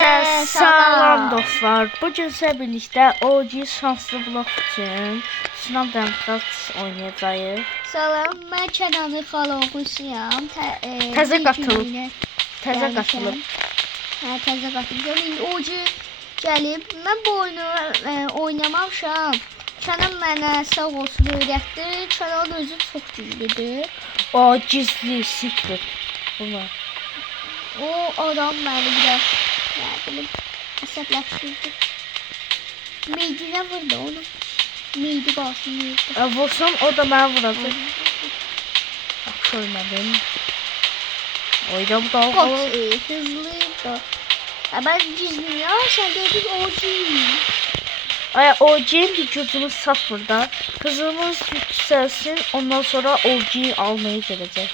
Salam dostlar. Bugün sizə birlikdə OG şanslı blok üçün sınav demokrat oynayacağıq. Salam, mən Kənanı Xaloğlusuyam. Təzə qatılıb. Təzə qatılıb. Hə, təzə qatılıb. İndi OG gəlib. Mən bu oyunu oynamamışam. Kənan mənə sağ olsun öyrətdi. Kənan özü çox güclüdür. O gizli secret. Bunlar. O adam məni biraz əsəbləşdirdi. Meydinə vurdu onu. Meydi qalsın, meydi. Vursam o da mənə vuracaq. Yaxşı ölmədim. Oyda bu da Kot hızlıydı. Ben gizliyim ya, sen dedin OG'yim. Ay OG'nin bir gücünü sat burada. Hızımız yükselsin, ondan sonra OG'yi almaya gelecek.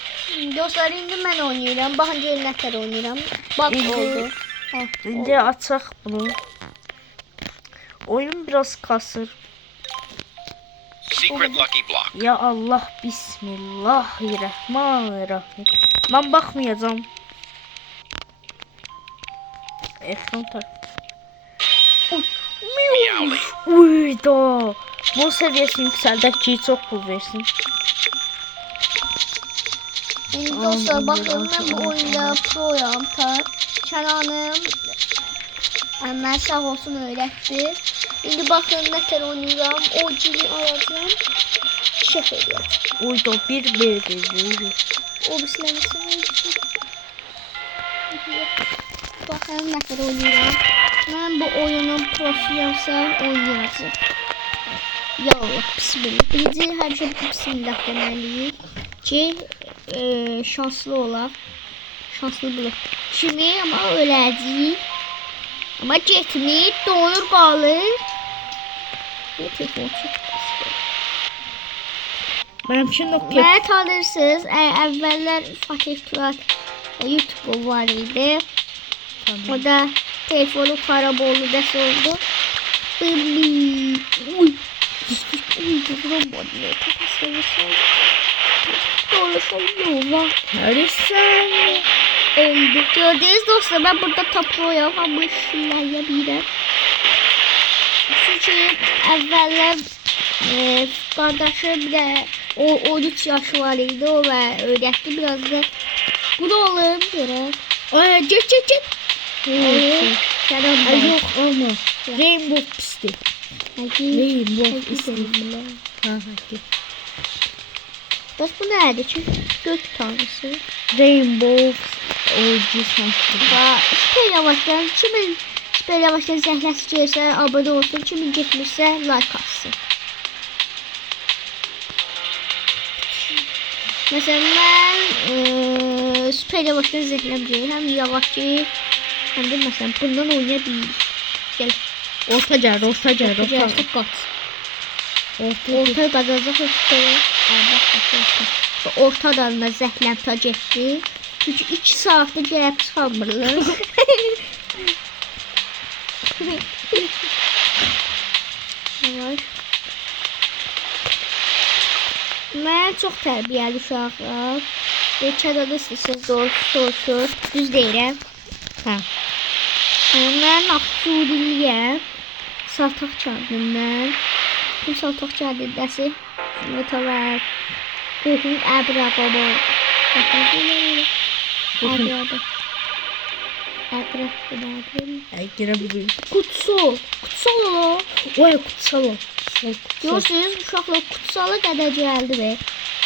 Dostlar, indi mən oynayıram. Baxın görün nətər oynayıram. Bak oldu. İndi açaq bunu. Oyun biraz kasır. Secret lucky block. Ya Allah, bismillahirrahmanirrahim. Ben bakmayacağım. Ekran tar. Meowly. Uyda. Bu seviyesini yükseldek ki çok pul versin. Şimdi dostlar bakın, mən bu oyunda proyam tar. Kənanım mən sağ olsun öyrətdi. İndi baxın nətər oynayıram. OG'yi alacağım. Şef edəcəm. Uyda bir veriyor. O bisləməsin. Baxın nətər oynayıram. Mən bu oyunun prosuyamsa oynayacağım. Ya Allah, bismillah. Birinci hər şey bismillah deməliyik ki şanslı olaq. Şanslı bulaq. Kimi ama öləcəyik. Ama getmir, donur qalır. Bir telefon çıxdı. Benim için o pek. Məni tanırsınız. Əvvəllər Fatih Turat YouTube var idi. O da telefonu xarab oldu, dəs oldu. Uy. Neredesin? Öldü. Gördünüz dostlar, ben burada topluyorum ama işləyəbilirəm. Çünki əvvəllər qardaşım bir də 13 yaşı var idi, o və öyrətdi biraz da. Bu da olur görək. Ay get. Selam. Ay yok ama. Rainbow pisti. Rainbow pisti. Ha git. Bak bu nerede? Çünkü gök tanrısı. Rainbow OG şanslı. Süper yavaşlar. Kimin süper yavaşlar zəhləsi gəlsə abone olsun. Kimin getmirsə like atsın. Mesela ben süper yavaşlar zəhləmciyim. Hem yavaşçı hem de mesela bundan oynayabiliriz. Gel. Orta geldi. Orta kat. Orta qazanacaq süper. Ortadan da zəhləm ta getdi. Çünki 2 saatda gəlib çıxamırlar. Mən çox tərbiyəli uşağam. Kənada istəsəz doğru soruşur. Düz deyirəm. Ha. Mən Aksuriliyəm. Saltaq kəndimdən. Kim Saltaq kəndindəsi? Mütəvəl. Qohum Əbraqaba. Əbraqaba. Ay girebilirim. Kutsal. Kutsal o. Oy kutsal. Görürsünüz, uşaqlar kutsala qədər gəldi be.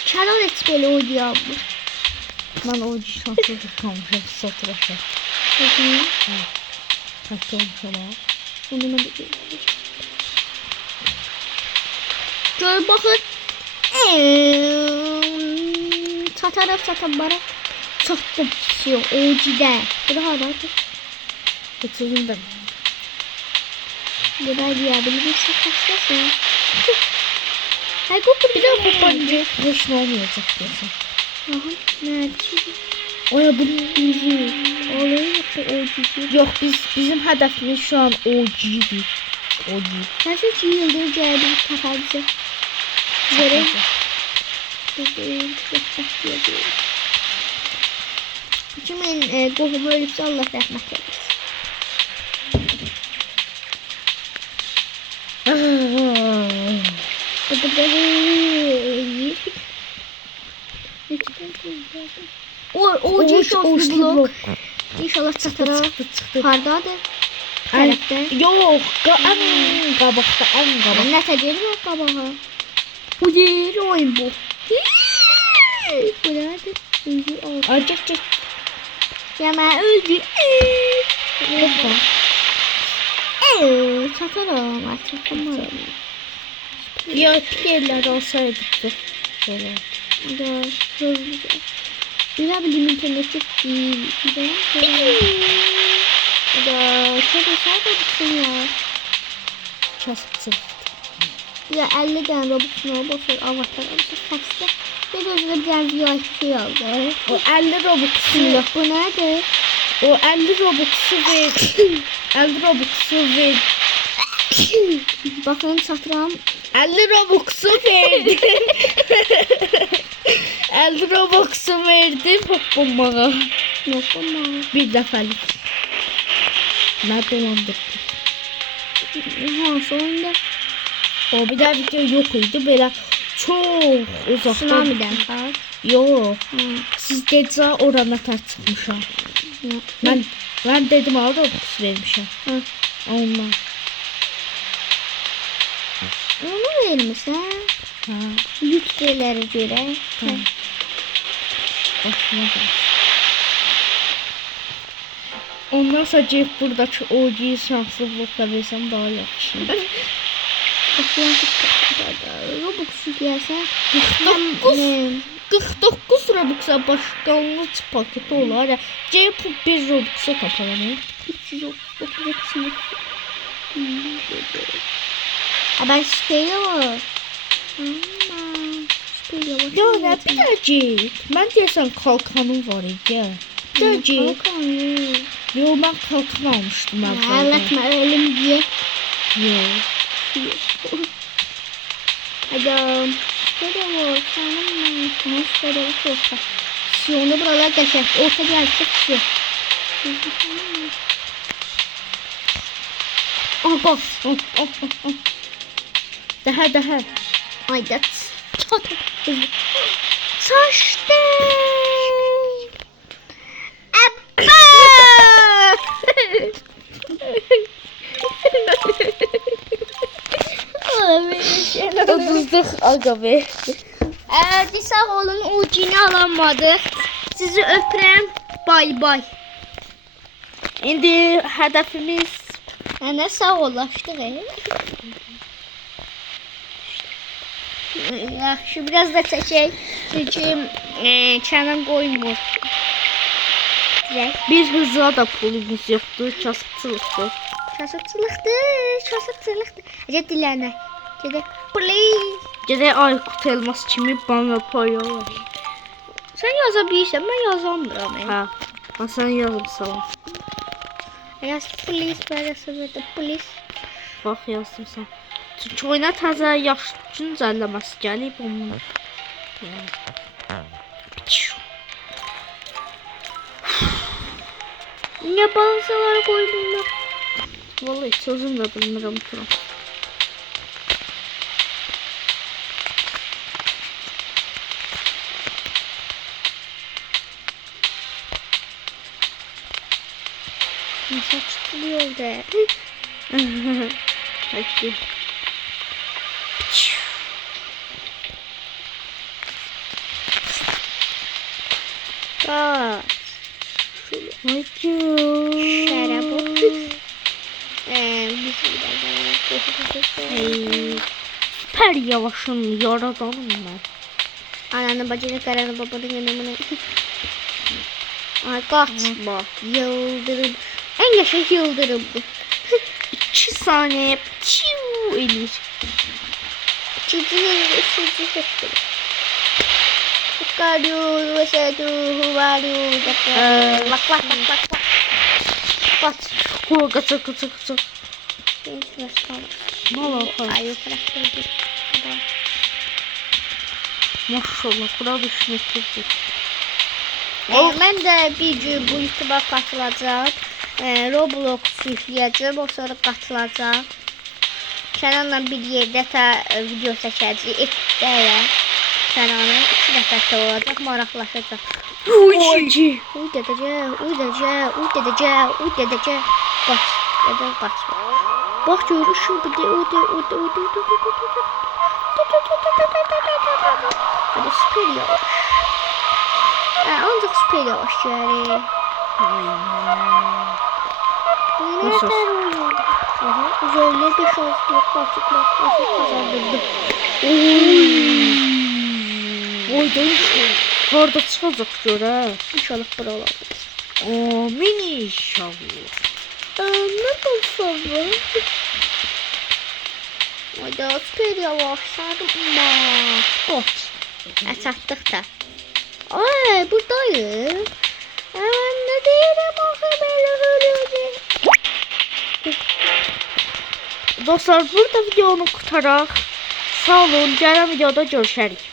Kənan heç belə oynayamır. Ben OG şanslı kalmışım. Satırlaşa. Kaç olmuş ama. Onu mən də gör baxın. Çatarım bara. Çatdım. Yok, OG'də. Bura haradır? Getirdim ben. Bura diyebilirsin, kaçtasın. Hayır, Bir daha bu bence hiç ne olmayacak diyorsun. Aha, nerede? Oya bunun bizi. Olur yoksa OG'si. Yok bizim hedefimiz şu an OG'dir. OG. Her şey için yıldırı geldi kafa bize. Verin. Kimin qohumu ölübsə Allah rəhmət eləsin. OG şortlu blok. blok. İnşallah çatara. Çıxdı. Hardadır? Ən, Tərəfdə. yox, ən qabaqda, ən qabaq. Nə təcədir o qabağa? Bu deyir oyun bu. Bu nədir? Ay, get. Ya mən öldü. Hoppa. Çataram, çatamaram. Ya, yerlər alsaydık. Şöyle. Da hızlıca. Bilmiyorum interneti değil. Da çalışar da bitsin ya. Kasıtsın. Ya 50 tane Robux'un boşver avatar almışız takside. Bir de özüne bir tane VIP şey aldı. O 50 Robux'u, Bismillah bu nedir? o 50 Robux'u ver. 50 Robux'u ver. Bakın satıram. 50 Robux'u verdim. 50 Robux'u verdim hoppamağa. Yok ama. Bir dəfəlik. Mən dolandırdım. Hansı oyunda? O bir də video yox idi. Belə çox uzaqdan. Tsunami'den kal. Yox. Hı. Siz gecə orana tər çıxmışam. Mən dedim ha Robux vermişəm. Hı. Ondan. Onu vermişsən. Ha. Yükseleri göre. Ha. Başıma gəlir. Ondan sonra gelip buradaki OG'yi şanslı blokla versəm daha yaxşı. Bakıyorum ki Robux yükləyərsən. 49 Robux'a başlanğıc paketi olar. Ya. Gelip bir Robux'a taparam. 339 kısmı. Ben şüpheli var. Şüpheli var. Ya ne biləcək? Mən deyəsən kalkanım var idi. Biləcək. Kalkan yok. Yo mən kalkan almışdım əvvəldən. Anlatma ölüm diye. Yo. Adam. Şüpheli var. Sanırım ben. Şüpheli var. Orta. Siyonu buralar geçer. Orta gelse şu. Aha bak. Daha. Ay dat. Saçtı. Abba. Uduzduk aga be. Sağ olun ucunu alamadık. Sizi öpürəm. Bay bay. İndi hədəfimiz Ana sağ olaştık. Yaxşı biraz da çəkək. Çünki çənəm qoymur. bir hızla da pulumuz yoxdur, kasıbçılıqdır. Kasıbçılıqdır. Acə dilənə. Gedək. Please. Gedək Aykut Elmas kimi bana paylar. Sən yaza bilirsən, mən yazamıram. Hə. Sən yazımsan. Yaz please, bərəsəvədə please. Bax yazdım sən. Çünki oyuna təzə yaş güncəlləməsi gəlib onun. Niyə balıqsaları qoydunlar? Vallahi sözüm də bilmirəm turam. Nasıl çıkılıyor da? Hadi. Kaç. Hadi. Şərəb o. Süper yavaşın yaradanım ben. Ananı bacını karanı babanın yanımını. Ay kaçma. Yıldırım. En yaşa yıldırım bu. 2 saniye çiu elir. Ciddi hırsızı. Kadu vesedu varu dakika. Bak. Bak. O kaça. Ne Vallahi. Ay bırak. Maşallah bura düşmektir. Mən də bir gün bu YouTube'a qatılacaq. Roblox yükləyəcəm, o sonra qatılacaq. Kənanla bir yerdə video çəkəcəyik. Epikdə Kənanın 2 nəfər olacaq, maraqlaşacaq. OG. Uy dedəcə, uy dedəcə, uy dedəcə, uy dedəcə. Qaç, ya da qaçma. Bax görüşür bir de hadi süper yavaş. Ancaq süper yavaş gəlir. Nasıl? Aha, üzerine bir şanslık basit kazandırdım. Oy dayış. Harda çıxacaq görə. İnşallah bura olar. Amin inşallah. Ne olsa Hayda süper yavaş sarılma. Ot. Çatdık da. Ay buradayız. Ben de değilim axı belə ölürdü. Dostlar burada videonu qutaraq. Sağ olun. Gələn videoda görüşərik.